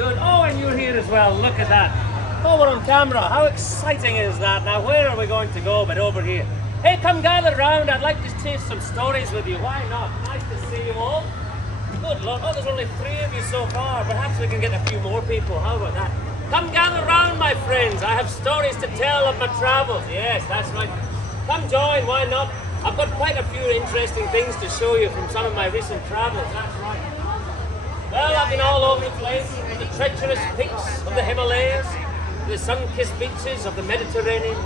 good. Oh, and you're here as well. Look at that. Oh, we're on camera. How exciting is that? Now, where are we going to go but over here? Hey, come gather round. I'd like to share some stories with you. Why not? Nice to see you all. Good luck. Oh, there's only 3 of you so far. Perhaps we can get a few more people. How about that? Come gather round, my friends. I have stories to tell of my travels. Yes, that's right. Come join. Why not? I've got quite a few interesting things to show you from some of my recent travels. That's right. Well, I've been all over the place. The treacherous peaks of the Himalayas, the sun-kissed beaches of the Mediterranean,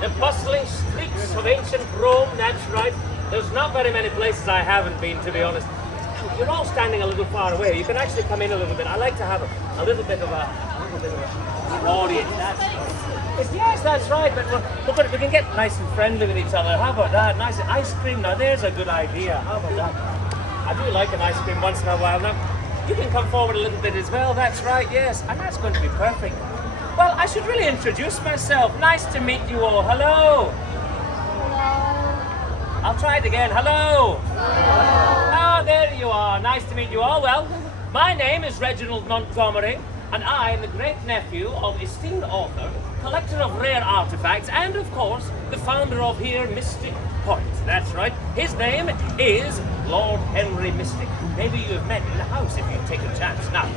the bustling streets of ancient Rome. That's right. There's not very many places I haven't been, to be honest. You're all standing a little far away. You can actually come in a little bit. I like to have a little bit of an audience. Yes, that's right. But we can get nice and friendly with each other. How about that? Nice ice cream. Now, there's a good idea. How about that? I do like an ice cream once in a while. Now, you can come forward a little bit as well. That's right. Yes, and that's going to be perfect. Well, I should really introduce myself. Nice to meet you all. Hello. I'll try it again. Hello. Ah, there you are. Nice to meet you all. Well, my name is Reginald Montgomery, and I am the great-nephew of esteemed author, collector of rare artifacts, and, of course, the founder of here, Mystic Point. That's right. His name is Lord Henry Mystic. Maybe you have met in the house if you take a chance. Now,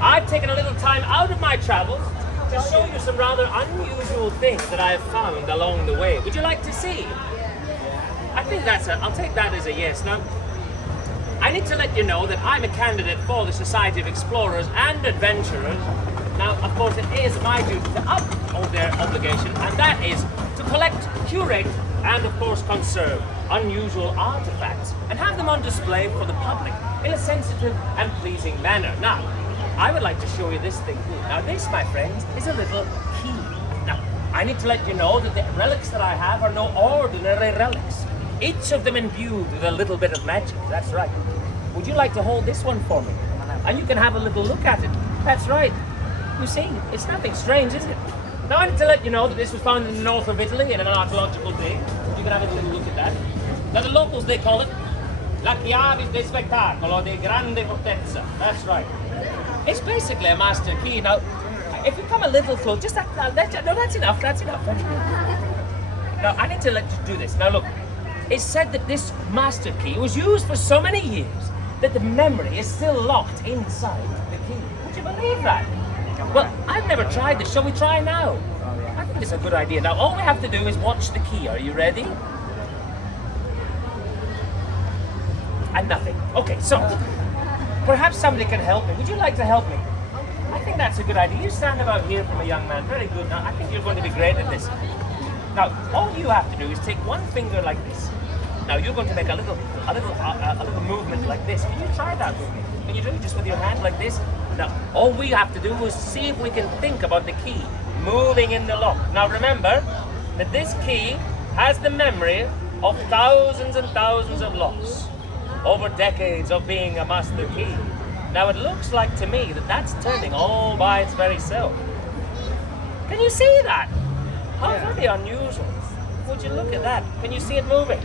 I've taken a little time out of my travels to show you some rather unusual things that I have found along the way. Would you like to see? I think I'll take that as a yes. Now, I need to let you know that I'm a candidate for the Society of Explorers and Adventurers. Now, of course, it is my duty to uphold their obligation, and that is to collect, curate, and of course conserve unusual artifacts and have them on display for the public in a sensitive and pleasing manner. Now, I would like to show you this thing. Now, this, my friends, is a little key. Now, I need to let you know that the relics that I have are no ordinary relics. Each of them imbued with a little bit of magic. That's right. Would you like to hold this one for me? And you can have a little look at it. That's right. You see, it's nothing strange, is it? Now, I need to let you know that this was found in the north of Italy in an archaeological dig. You can have a little look at that. Now, the locals, they call it La Chiave di Spettacolo di Grande Fortezza. That's right. It's basically a master key. Now, if you come a little close, just that, no, that's enough. That's enough. Now, I need to let you do this. Now, look. It's said that this master key was used for so many years that the memory is still locked inside the key. Would you believe that? Well, I've never tried this. Shall we try now? I think it's a good idea. Now, all we have to do is watch the key. Are you ready? And nothing. Okay, so perhaps somebody can help me. Would you like to help me? I think that's a good idea. You stand about here from a young man. Very good. Now, I think you're going to be great at this. Now, all you have to do is take one finger like this. Now, you're going to make a little movement like this. Can you try that with me? Can you do it just with your hand like this? Now, all we have to do is see if we can think about the key moving in the lock. Now, remember that this key has the memory of thousands and thousands of locks over decades of being a master key. Now, it looks like to me that that's turning all by its very self. Can you see that? How very unusual. Would you look at that? Can you see it moving?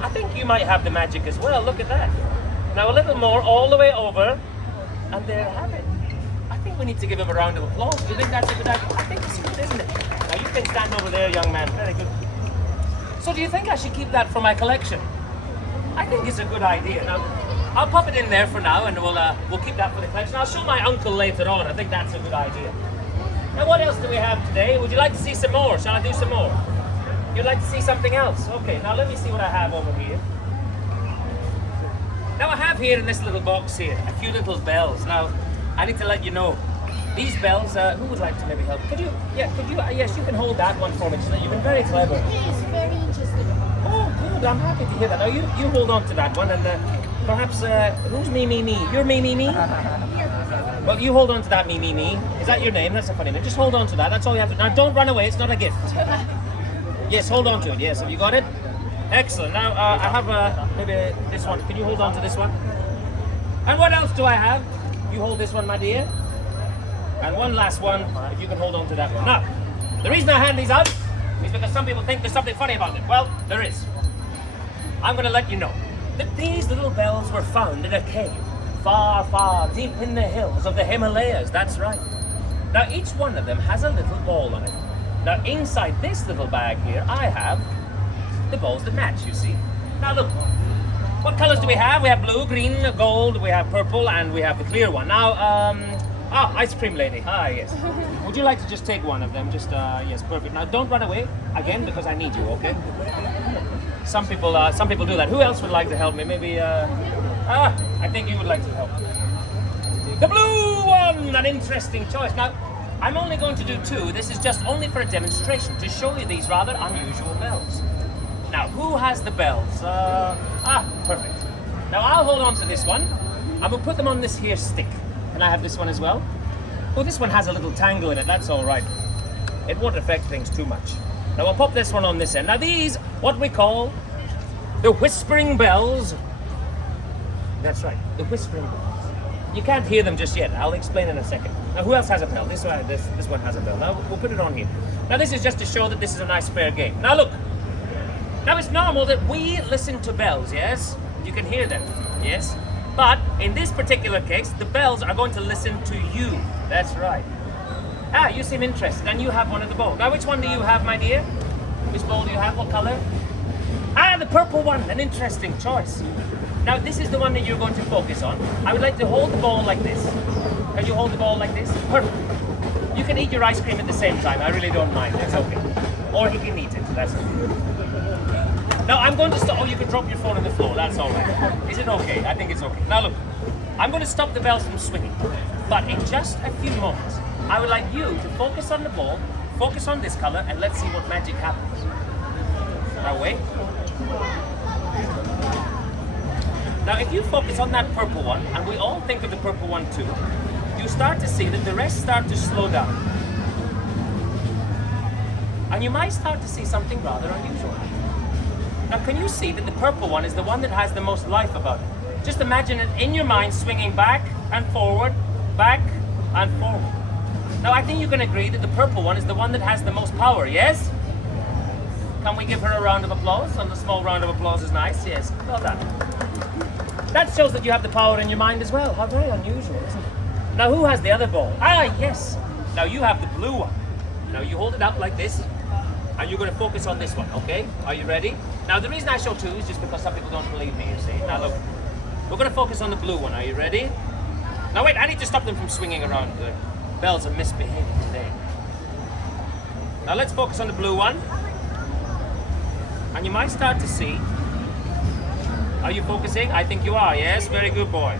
I think you might have the magic as well. Look at that. Now a little more all the way over, and there you have it. I think we need to give him a round of applause. Do you think that's a good idea? I think it's good, isn't it? Now you can stand over there, young man. Very good. So do you think I should keep that for my collection? I think it's a good idea. Now, I'll pop it in there for now, and we'll keep that for the collection. I'll show my uncle later on. I think that's a good idea. Now, what else do we have today? Would you like to see some more? Shall I do some more? You'd like to see something else? Okay, now let me see what I have over here. Now, I have here in this little box here a few little bells. Now, I need to let you know, these bells, who would like to maybe help? Yes, you can hold that one for me. You've been very clever. He is very interested. Oh, good, I'm happy to hear that. Now, you hold on to that one, and perhaps, who's me? You're me? Well, you hold on to that, me. Is that your name? That's a funny name. Just hold on to that. That's all you have to do. Now, don't run away. It's not a gift. Yes, hold on to it. Yes, have you got it? Excellent. Now, I have maybe this one. Can you hold on to this one? And what else do I have? You hold this one, my dear. And one last one, if you can hold on to that one. Now, the reason I hand these out is because some people think there's something funny about it. Well, there is. I'm going to let you know that these little bells were found in a cave far, far deep in the hills of the Himalayas. That's right. Now, each one of them has a little ball on it. Now, inside this little bag here, I have the balls that match, you see. Now, look, what colors do we have? We have blue, green, gold, we have purple, and we have the clear one. Now, ice cream lady. Hi, yes. Would you like to just take one of them? Just, yes, perfect. Now, don't run away, again, because I need you, okay? Some people do that. Who else would like to help me? Maybe, I think you would like to help. The blue one, an interesting choice. Now, I'm only going to do two. This is just only for a demonstration to show you these rather unusual bells. Now, who has the bells? Perfect. Now, I'll hold on to this one, and we'll put them on this here stick. Can I have this one as well? Oh, this one has a little tangle in it. That's all right. It won't affect things too much. Now, I'll pop this one on this end. Now, these, what we call the whispering bells. That's right, the whispering bells. You can't hear them just yet. I'll explain in a second. Now, who else has a bell? This one has a bell. Now, we'll put it on here. Now, this is just to show that this is a nice, fair game. Now, look. Now, it's normal that we listen to bells, yes? You can hear them, yes? But, in this particular case, the bells are going to listen to you. That's right. You seem interested, and you have one of the bowls. Now, which one do you have, my dear? Which bowl do you have? What color? The purple one. An interesting choice. Now, this is the one that you're going to focus on. I would like to hold the ball like this. Can you hold the ball like this? Perfect. You can eat your ice cream at the same time. I really don't mind. It's okay. Or he can eat it. That's okay. Now, I'm going to stop. Oh, you can drop your phone on the floor. That's all right. Is it okay? I think it's okay. Now, look. I'm going to stop the bells from swinging. But in just a few moments, I would like you to focus on the ball, focus on this color, and let's see what magic happens. Now, wait. Now, if you focus on that purple one, and we all think of the purple one too, you start to see that the rest start to slow down. And you might start to see something rather unusual. Now, can you see that the purple one is the one that has the most life about it? Just imagine it in your mind swinging back and forward, back and forward. Now, I think you can agree that the purple one is the one that has the most power, yes? Can we give her a round of applause? And a small round of applause is nice, yes. Well done. That shows that you have the power in your mind as well. How very unusual, isn't it? Now, who has the other ball? Yes. Now, you have the blue one. Now, you hold it up like this, and you're going to focus on this one, okay? Are you ready? Now, the reason I show two is just because some people don't believe me, you see. Now, look. We're going to focus on the blue one. Are you ready? Now, wait. I need to stop them from swinging around. The bells are misbehaving today. Now, let's focus on the blue one. And you might start to see. Are you focusing? I think you are, yes? Very good, boy.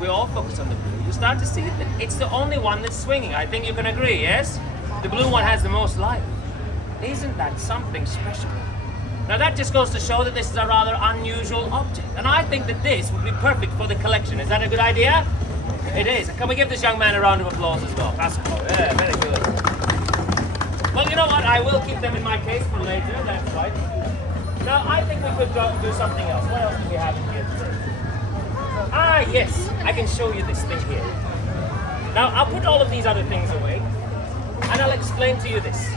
We all focus on the blue. You start to see that it's the only one that's swinging. I think you can agree, yes? The blue one has the most life. Isn't that something special? Now that just goes to show that this is a rather unusual object. And I think that this would be perfect for the collection. Is that a good idea? It is. Can we give this young man a round of applause as well? That's cool. Yeah, very good. Well, you know what? I will keep them in my case for later. That's right. Now, I think we could go and do something else. What else do we have in here today? Yes. I can show you this thing here. Now, I'll put all of these other things away, and I'll explain to you this.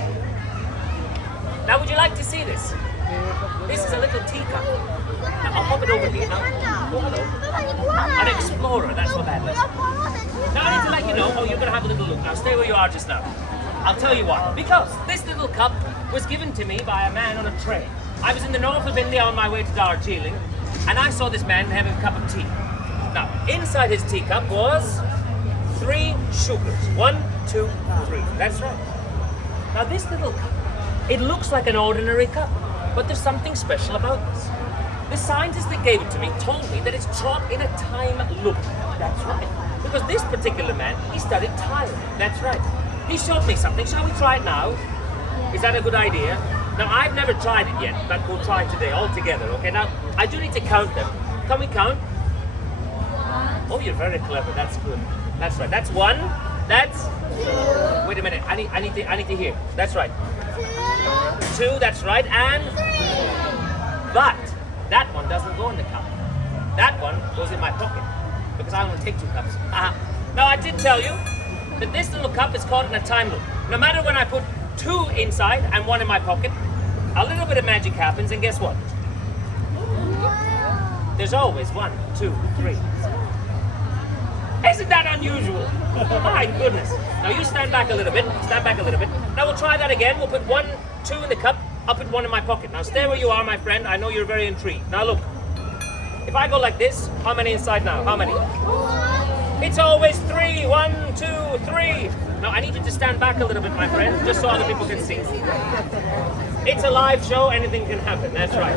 Now, would you like to see this? This is a little teacup. Now, I'll pop it over here now. Oh, hello. An explorer, that's what that is. Now, I need to let you know, you're going to have a little look. Now, stay where you are just now. I'll tell you why. Because this little cup was given to me by a man on a train. I was in the north of India on my way to Darjeeling, and I saw this man having a cup of tea. Now, inside his teacup was 3 sugars. 1, 2, 3. That's right. Now, this little cup, it looks like an ordinary cup, but there's something special about this. The scientist that gave it to me told me that it's dropped in a time loop. That's right. Because this particular man, he studied time. That's right. He showed me something. Shall we try it now? Is that a good idea? Now, I've never tried it yet, but we'll try it today all together, okay? Now, I do need to count them. Can we count? Oh, you're very clever. That's good. That's right. That's 1. That's... Wait a minute. I need to hear. That's right. 2, that's right. And... But that one doesn't go in the cup. That one goes in my pocket because I only take 2 cups. Now, I did tell you that this little cup is caught in a time loop. No matter when I put 2 inside and 1 in my pocket, a little bit of magic happens, and guess what? There's always 1, 2, 3. Isn't that unusual? My goodness. Now you stand back a little bit. Stand back a little bit. Now we'll try that again. We'll put 1, 2 in the cup. I'll put 1 in my pocket. Now stay where you are, my friend. I know you're very intrigued. Now look. If I go like this, how many inside now? How many? It's always 3. 1, 2, 3. Now I need you to stand back a little bit, my friend, just so other people can see. It's a live show. Anything can happen. That's right.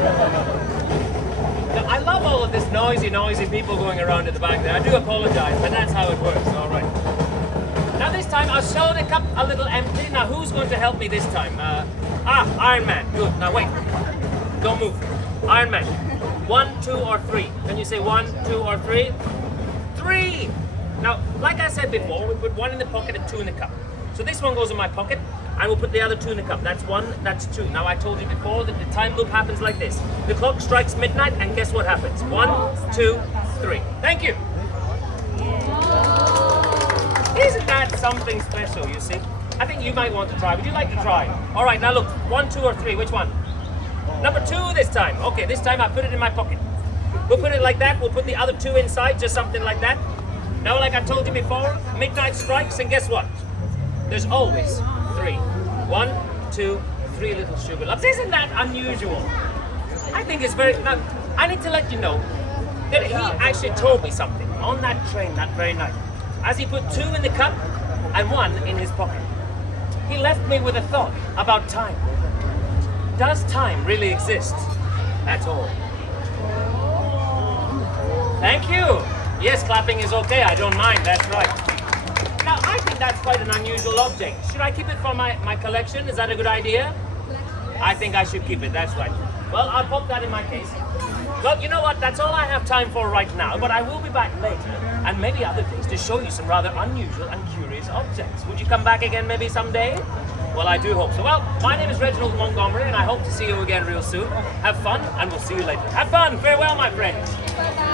Now, I love all of this noisy people going around at the back there. I do apologize, but that's how it works. All right. Now this time I'll show the cup a little empty. Now who's going to help me this time? Iron Man. Good. Now wait. Don't move. Iron Man. 1, 2, or 3. Can you say 1, 2, or 3? 3. Now, like I said before, we put 1 in the pocket and 2 in the cup. So this one goes in my pocket, and we'll put the other 2 in the cup. That's 1, that's 2. Now I told you before that the time loop happens like this. The clock strikes midnight, and guess what happens? 1, 2, 3. Thank you. Isn't that something special, you see? I think you might want to try. Would you like to try? All right, now look. 1, 2, or 3. Which one? Number 2 this time. Okay, this time I put it in my pocket. We'll put it like that. We'll put the other 2 inside, just something like that. Now, like I told you before, midnight strikes, and guess what? There's always 3. 1, 2, 3 little sugar lumps. Isn't that unusual? I think it's very... Now, I need to let you know that he actually told me something on that train that very night. As he put 2 in the cup and 1 in his pocket. He left me with a thought about time. Does time really exist at all? Thank you. Yes, clapping is okay. I don't mind. That's right. Now, I think that's quite an unusual object. Should I keep it for my collection? Is that a good idea? I think I should keep it. That's right. Well, I'll pop that in my case. Well, you know what? That's all I have time for right now, but I will be back later, and maybe other things, to show you some rather unusual and curious objects. Would you come back again maybe someday? Well, I do hope so. Well, my name is Reginald Montgomery, and I hope to see you again real soon. Have fun, and we'll see you later. Have fun. Farewell, my friends.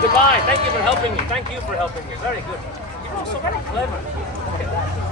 Goodbye. Thank you for helping me. Thank you for helping me. Very good. You're also very clever. Look at that.